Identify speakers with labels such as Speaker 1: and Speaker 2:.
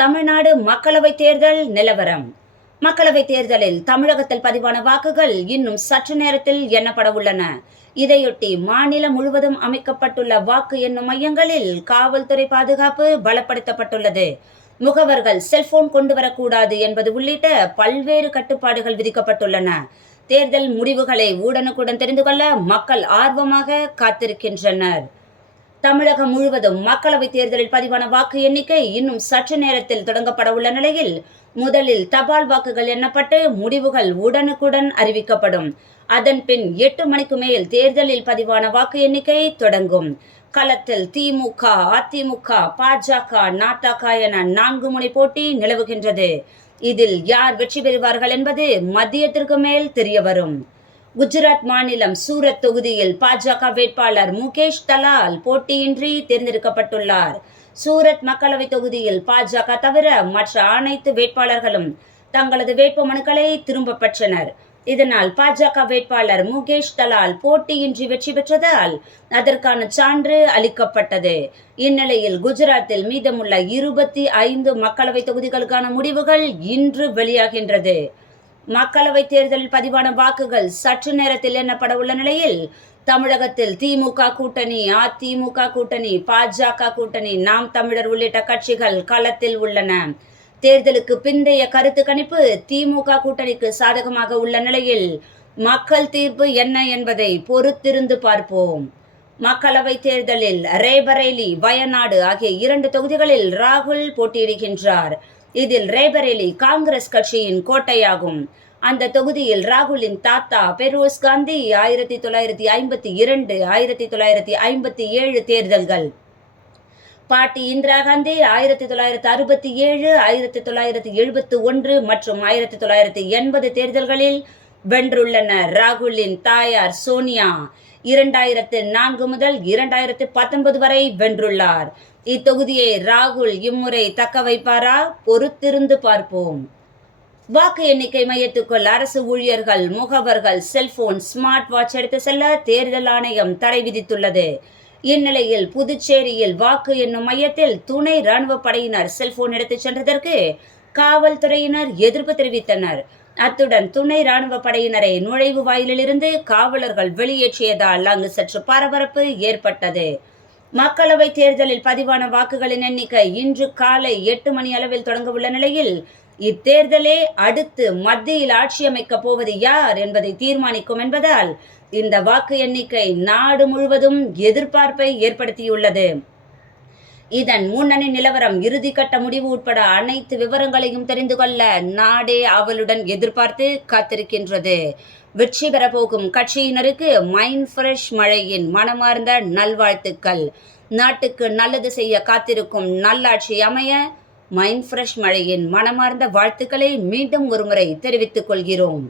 Speaker 1: தமிழ்நாடு மக்களவைத் தேர்தல் நிலவரம். மக்களவைத் தேர்தலில் தமிழகத்தில் பதிவான வாக்குகள் இன்னும் சற்று நேரத்தில் எண்ணப்பட உள்ளன இதையொட்டி மாநிலம் முழுவதும் அமைக்கப்பட்டுள்ள வாக்கு எண்ணும் மையங்களில் காவல்துறை பாதுகாப்பு பலப்படுத்தப்பட்டுள்ளது. முகவர்கள் செல்போன் கொண்டு வரக்கூடாது என்பது உள்ளிட்ட பல்வேறு கட்டுப்பாடுகள் விதிக்கப்பட்டுள்ளன. தேர்தல் முடிவுகளை உடனுக்குடன் தெரிந்து கொள்ள மக்கள் ஆர்வமாக காத்திருக்கின்றனர். தமிழகம் முழுவதும் மக்களவைத் தேர்தலில் பதிவான வாக்கு எண்ணிக்கை இன்னும் சற்று நேரத்தில் தொடங்கப்பட உள்ள நிலையில் முதலில் தபால் வாக்குகள் எண்ணப்பட்டு முடிவுகள் உடனுக்குடன் அறிவிக்கப்படும். அதன் பின் எட்டு மணிக்கு மேல் தேர்தலில் பதிவான வாக்கு எண்ணிக்கை தொடங்கும். களத்தில் திமுக அதிமுக பாஜக நாட்டக என நான்கு முனை போட்டி நிலவுகின்றது. இதில் யார் வெற்றி பெறுவார்கள் என்பது மதியத்திற்கு மேல் தெரிய வரும் குஜராத் மாநிலம் சூரத் தொகுதியில் பாஜக வேட்பாளர் முகேஷ் தலால் போட்டியின்றி தேர்ந்தெடுக்கப்பட்டுள்ளார். சூரத் மக்களவை தொகுதியில் பாஜக தவிர மற்ற அனைத்து வேட்பாளர்களும் தங்களது வேட்புமனுக்களை திரும்ப பெற்றனர். இதனால் பாஜக வேட்பாளர் முகேஷ் தலால் போட்டியின்றி வெற்றி பெற்றதால் அதற்கான சான்று அளிக்கப்பட்டது. இந்நிலையில் குஜராத்தில் மீதமுள்ள இருபத்தி ஐந்து மக்களவை தொகுதிகளுக்கான முடிவுகள் இன்று வெளியாகின்றது. மக்களவைத் தேர்தலில் பதிவான வாக்குகள் சற்று நேரத்தில் எண்ணப்பட உள்ள நிலையில் தமிழகத்தில் திமுக கூட்டணி அதிமுக கூட்டணி பாஜக கூட்டணி நாம் தமிழர் உள்ளிட்ட கட்சிகள் களத்தில் உள்ளன. தேர்தலுக்கு பிந்தைய கருத்து கணிப்பு திமுக கூட்டணிக்கு சாதகமாக உள்ள நிலையில் மக்கள் தீர்ப்பு என்ன என்பதை பொறுத்திருந்து பார்ப்போம். மக்களவை தேர்தலில் ரேபரேலி வயநாடு ஆகிய இரண்டு தொகுதிகளில் ராகுல் போட்டியிடுகின்றார். இதில் ரேபரேலி காங்கிரஸ் கட்சியின் கோட்டையாகும். அந்த தொகுதியில் ராகுலின் தாத்தா பெரோஸ் காந்தி ஆயிரத்தி தொள்ளாயிரத்தி ஐம்பத்தி இரண்டு ஆயிரத்தி தொள்ளாயிரத்தி ஐம்பத்தி ஏழு தேர்தல்கள். பாட்டி இந்திரா காந்தி ஆயிரத்தி தொள்ளாயிரத்தி அறுபத்தி ஏழு ஆயிரத்தி தொள்ளாயிரத்தி எழுபத்தி ஒன்று மற்றும் ஆயிரத்தி தொள்ளாயிரத்தி எண்பது தேர்தல்களில் வென்றுள்ளனர் ராகுலின் தாயார் சோனியா. இரண்டாயிரத்து நான்கு முதல் இரண்டாயிரத்து பத்தொன்பது வரை வென்றுள்ளார். இத்தொகுதியை ராகுல் இம்முறை தக்க வைப்பாரா? பொறுத்திருந்து பார்ப்போம். வாக்கு எண்ணிக்கை மையத்துக்குள் அரசு ஊழியர்கள் முகவர்கள் செல்போன் ஸ்மார்ட் வாட்ச் எடுத்து செல்ல தேர்தல் ஆணையம் தடை விதித்துள்ளது. இந்நிலையில் புதுச்சேரியில் வாக்கு எண்ணும் மையத்தில் துணை ராணுவ படையினர் செல்போன் எடுத்துச் சென்றதற்கு காவல்துறையினர் எதிர்ப்பு தெரிவித்தனர். அத்துடன் துணை ராணுவ படையினரை நுழைவு வாயிலிலிருந்து காவலர்கள் வெளியேற்றியதால் அங்கு சற்று பரபரப்பு ஏற்பட்டது. மக்களவை தேர்தலில் பதிவான வாக்குகளின் எண்ணிக்கை இன்று காலை எட்டு மணி அளவில் தொடங்க உள்ள நிலையில் இத்தேர்தலே அடுத்து மத்தியில் ஆட்சி அமைக்கப் போவது யார் என்பதை தீர்மானிக்கும் என்பதால் இந்த வாக்கு எண்ணிக்கை நாடு முழுவதும் எதிர்பார்ப்பை ஏற்படுத்தியுள்ளது. இதன் முன்னணி நிலவரம் இறுதிக்கட்ட முடிவு உட்பட அனைத்து விவரங்களையும் தெரிந்து கொள்ள நாடே அவளுடன் எதிர்பார்த்து காத்திருக்கின்றது. வெற்றி பெறப்போகும் கட்சியினருக்கு மைண்ட் ஃப்ரெஷ் மழையின் மனமார்ந்த நல்வாழ்த்துக்கள். நாட்டுக்கு நல்லது செய்ய காத்திருக்கும் நல்லாட்சி அமைய மைண்ட் ஃப்ரெஷ் மழையின் மனமார்ந்த வாழ்த்துக்களை மீண்டும் ஒருமுறை தெரிவித்துக் கொள்கிறோம்.